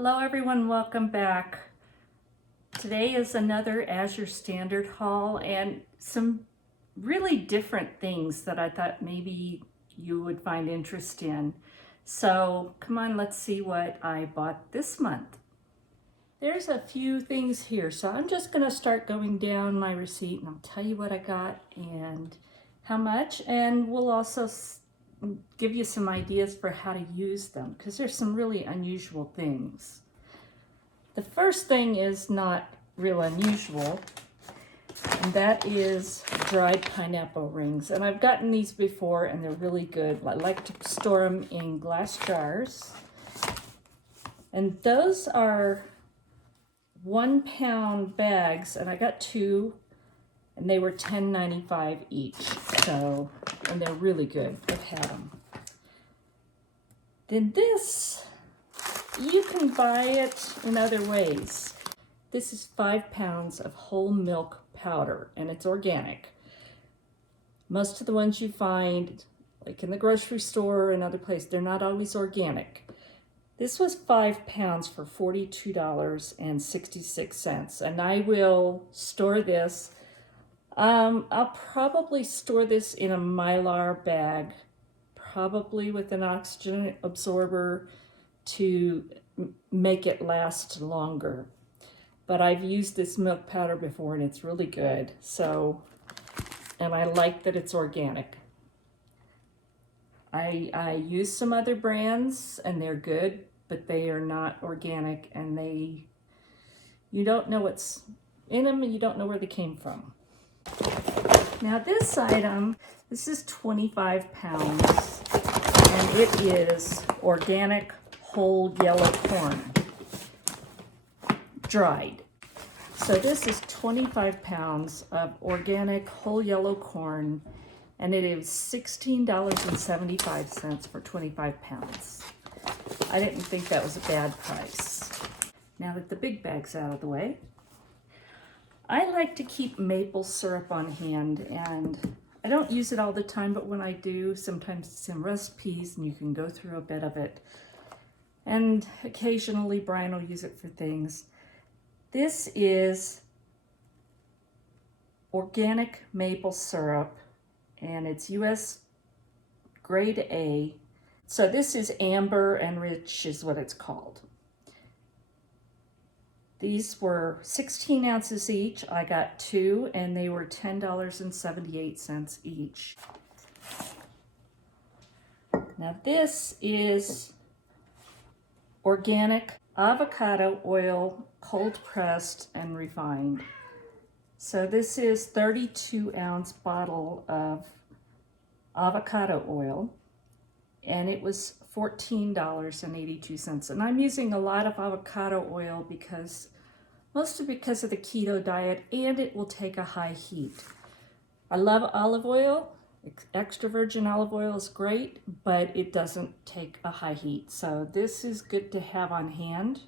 Hello everyone, welcome back. Today is another Azure Standard Haul and some really different things that I thought maybe you would find interest in. So come on, let's see what I bought this month. There's a few things here, so I'm just going to start going down my receipt and I'll tell you what I got and how much, and we'll also give you some ideas for how to use them because there's some really unusual things. The first thing is not real unusual, and that is dried pineapple rings. And I've gotten these before and they're really good. I like to store them in glass jars. And those are 1 pound bags, and I got 2 and they were $10.95 each. So, and they're really good. I've had them. Then this, you can buy it in other ways. This is 5 pounds of whole milk powder, and it's organic. Most of the ones you find, like in the grocery store and other places, they're not always organic. This was 5 pounds for $42.66, and I will store this. I'll probably store this in a Mylar bag, probably with an oxygen absorber to make it last longer. But I've used this milk powder before and it's really good. So, and I like that it's organic. I use some other brands and they're good, but they are not organic, and you don't know what's in them and you don't know where they came from. Now this item, this is 25 pounds and it is organic whole yellow corn, dried. So this is 25 pounds of organic whole yellow corn, and it is $16.75 for 25 pounds. I didn't think that was a bad price. Now that the big bag's out of the way, I like to keep maple syrup on hand, and I don't use it all the time, but when I do, sometimes it's in recipes and you can go through a bit of it. And occasionally Brian will use it for things. This is organic maple syrup, and it's US grade A. So this is amber and rich is what it's called. These were 16 ounces each. I got 2 and they were $10.78 each. Now this is organic avocado oil, cold pressed and refined. So this is 32-ounce bottle of avocado oil, and it was $14.82. And I'm using a lot of avocado oil mostly because of the keto diet, and it will take a high heat. I love olive oil. Extra virgin olive oil is great, but it doesn't take a high heat. So this is good to have on hand.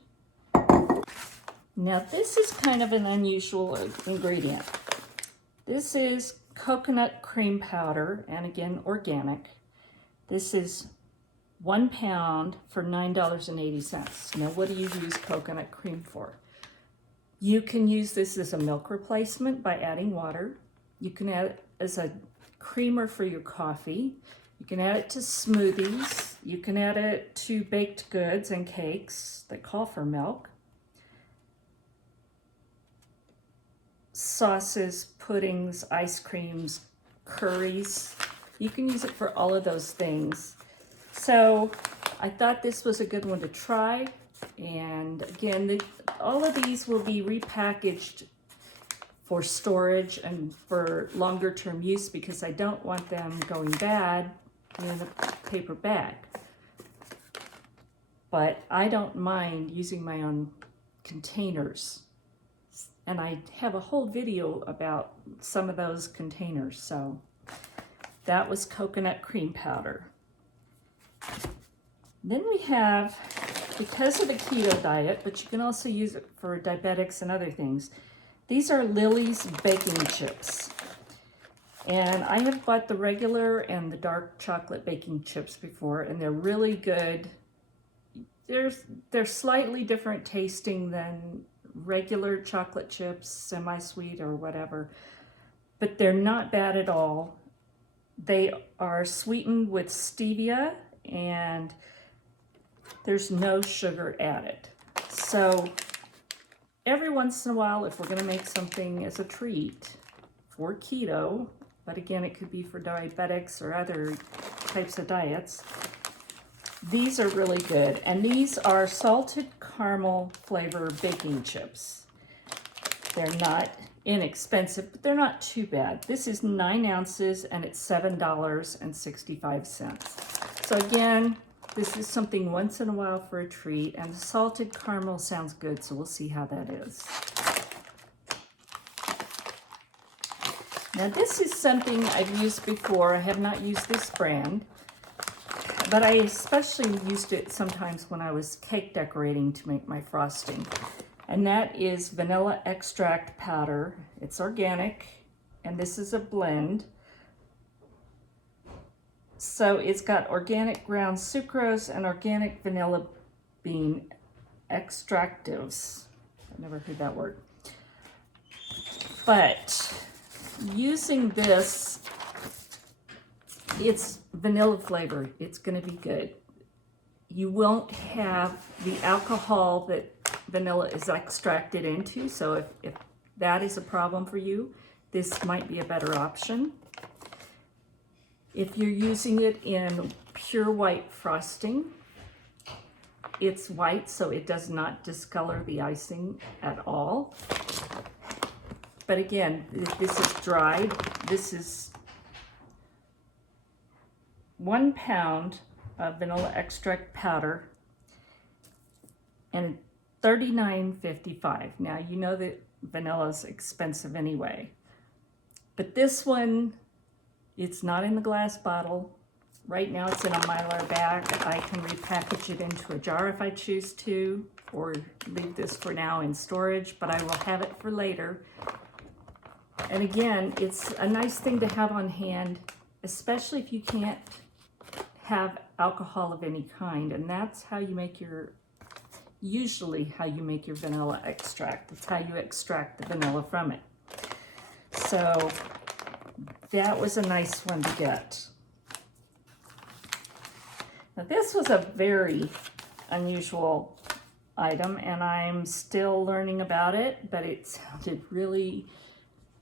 Now this is kind of an unusual ingredient. This is coconut cream powder, and again, organic. This is 1 pound for $9.80. Now what do you use coconut cream for? You can use this as a milk replacement by adding water. You can add it as a creamer for your coffee. You can add it to smoothies. You can add it to baked goods and cakes that call for milk. Sauces, puddings, ice creams, curries. You can use it for all of those things. So I thought this was a good one to try. And again, all of these will be repackaged for storage and for longer term use because I don't want them going bad in a paper bag. But I don't mind using my own containers. And I have a whole video about some of those containers. So that was coconut cream powder. Then we have, because of the keto diet, but you can also use it for diabetics and other things, these are Lily's baking chips. And I have bought the regular and the dark chocolate baking chips before, and they're really good. they're slightly different tasting than regular chocolate chips, semi-sweet or whatever, but they're not bad at all. They are sweetened with stevia and there's no sugar added. So every once in a while, if we're going to make something as a treat for keto, but again, it could be for diabetics or other types of diets, these are really good. And these are salted caramel flavor baking chips. They're not inexpensive, but they're not too bad. This is 9 ounces and it's $7.65. So again, this is something once in a while for a treat, and the salted caramel sounds good, so we'll see how that is. Now this is something I've used before. I have not used this brand, but I especially used it sometimes when I was cake decorating to make my frosting. And that is vanilla extract powder. It's organic, and this is a blend. So it's got organic ground sucrose and organic vanilla bean extractives. I've never heard that word. But using this, it's vanilla flavor. It's going to be good. You won't have the alcohol that vanilla is extracted into, so if that is a problem for you, this might be a better option. If you're using it in pure white frosting, it's white, so it does not discolor the icing at all. But again, this is dried. This is 1 pound of vanilla extract powder and $39.55. Now, you know that vanilla is expensive anyway, but this one, it's not in the glass bottle. Right now it's in a Mylar bag. I can repackage it into a jar if I choose to, or leave this for now in storage, but I will have it for later. And again, it's a nice thing to have on hand, especially if you can't have alcohol of any kind, and that's how you make your, usually how you make your vanilla extract. It's how you extract the vanilla from it. So that was a nice one to get. Now this was a very unusual item, and I'm still learning about it, but it sounded really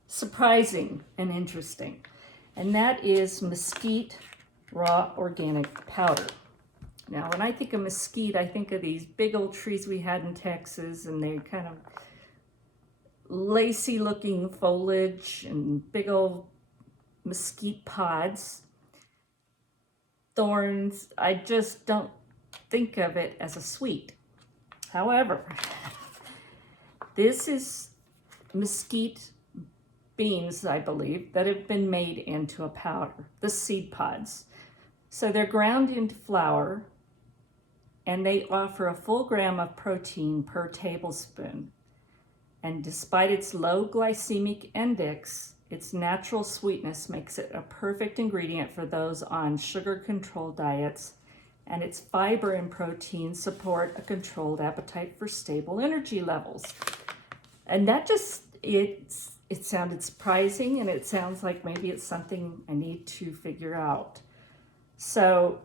surprising and interesting. And that is Mesquite Raw Organic Powder. Now, when I think of mesquite, I think of these big old trees we had in Texas, and they're kind of lacy looking foliage and big old mesquite pods, thorns. I just don't think of it as a sweet. However, this is mesquite beans, I believe, that have been made into a powder, the seed pods. So they're ground into flour, and they offer a full gram of protein per tablespoon. And despite its low glycemic index, its natural sweetness makes it a perfect ingredient for those on sugar-controlled diets, and its fiber and protein support a controlled appetite for stable energy levels. And that just, it sounded surprising, and it sounds like maybe it's something I need to figure out. So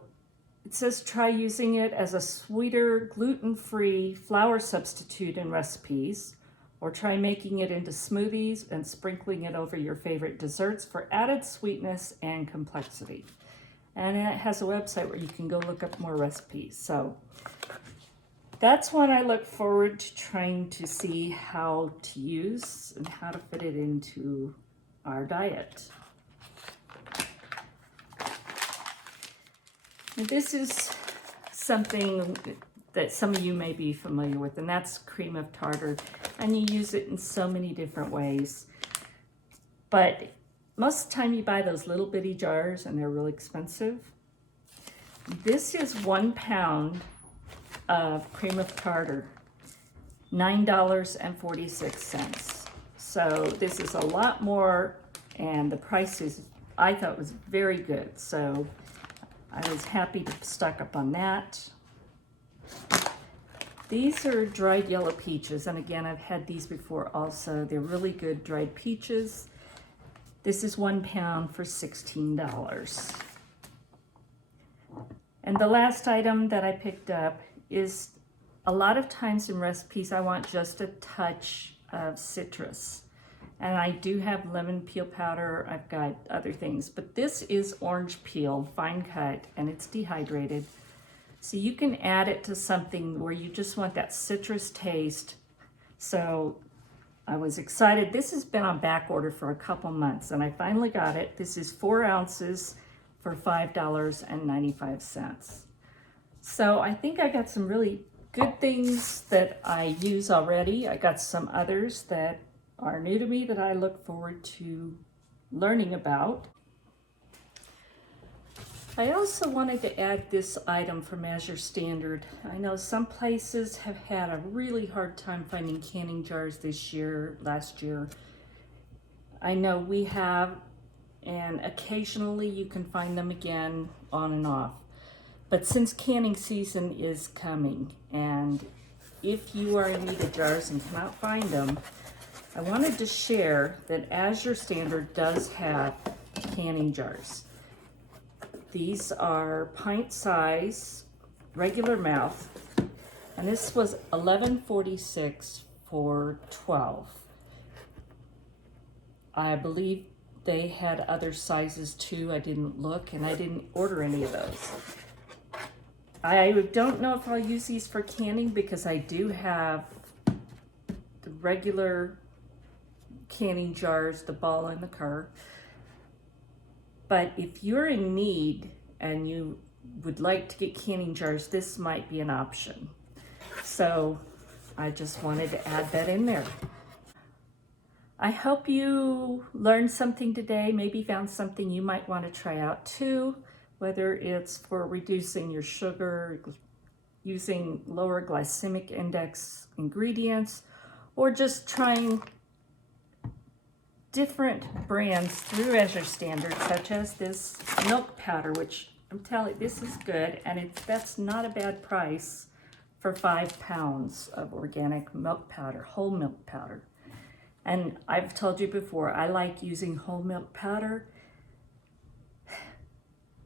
it says try using it as a sweeter, gluten-free flour substitute in recipes, or try making it into smoothies and sprinkling it over your favorite desserts for added sweetness and complexity. And it has a website where you can go look up more recipes. So that's one I look forward to trying to see how to use and how to fit it into our diet. And this is something that some of you may be familiar with, and that's cream of tartar. And you use it in so many different ways. But most of the time you buy those little bitty jars, and they're really expensive. This is 1 pound of cream of tartar, $9.46. So this is a lot more, and the price is, I thought, was very good. So I was happy to stock up on that. These are dried yellow peaches, and again, I've had these before also. They're really good dried peaches. This is 1 pound for $16. And the last item that I picked up is, a lot of times in recipes I want just a touch of citrus. And I do have lemon peel powder, I've got other things, but this is orange peel, fine cut, and it's dehydrated. So you can add it to something where you just want that citrus taste. So I was excited. This has been on back order for a couple months and I finally got it. This is 4 ounces for $5.95. So I think I got some really good things that I use already. I got some others that are new to me that I look forward to learning about. I also wanted to add this item from Azure Standard. I know some places have had a really hard time finding canning jars last year. I know we have, and occasionally you can find them again on and off. But since canning season is coming, and if you are in need of jars and cannot find them, I wanted to share that Azure Standard does have canning jars. These are pint size, regular mouth, and this was $11.46 for 12. I believe they had other sizes too. I didn't look and I didn't order any of those. I don't know if I'll use these for canning because I do have the regular canning jars, the ball in the car. But if you're in need and you would like to get canning jars, this might be an option. So I just wanted to add that in there. I hope you learned something today, maybe found something you might want to try out too, whether it's for reducing your sugar, using lower glycemic index ingredients, or just trying different brands through Azure Standard, such as this milk powder, which I'm telling you, this is good, and that's not a bad price for 5 pounds of organic milk powder, whole milk powder. And I've told you before, I like using whole milk powder.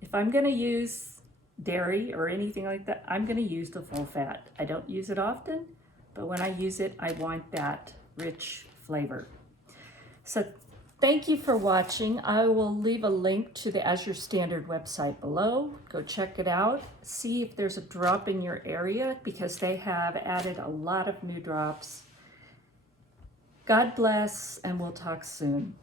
If I'm gonna use dairy or anything like that, I'm gonna use the full fat. I don't use it often, but when I use it, I want that rich flavor. So thank you for watching. I will leave a link to the Azure Standard website below. Go check it out. See if there's a drop in your area because they have added a lot of new drops. God bless, and we'll talk soon.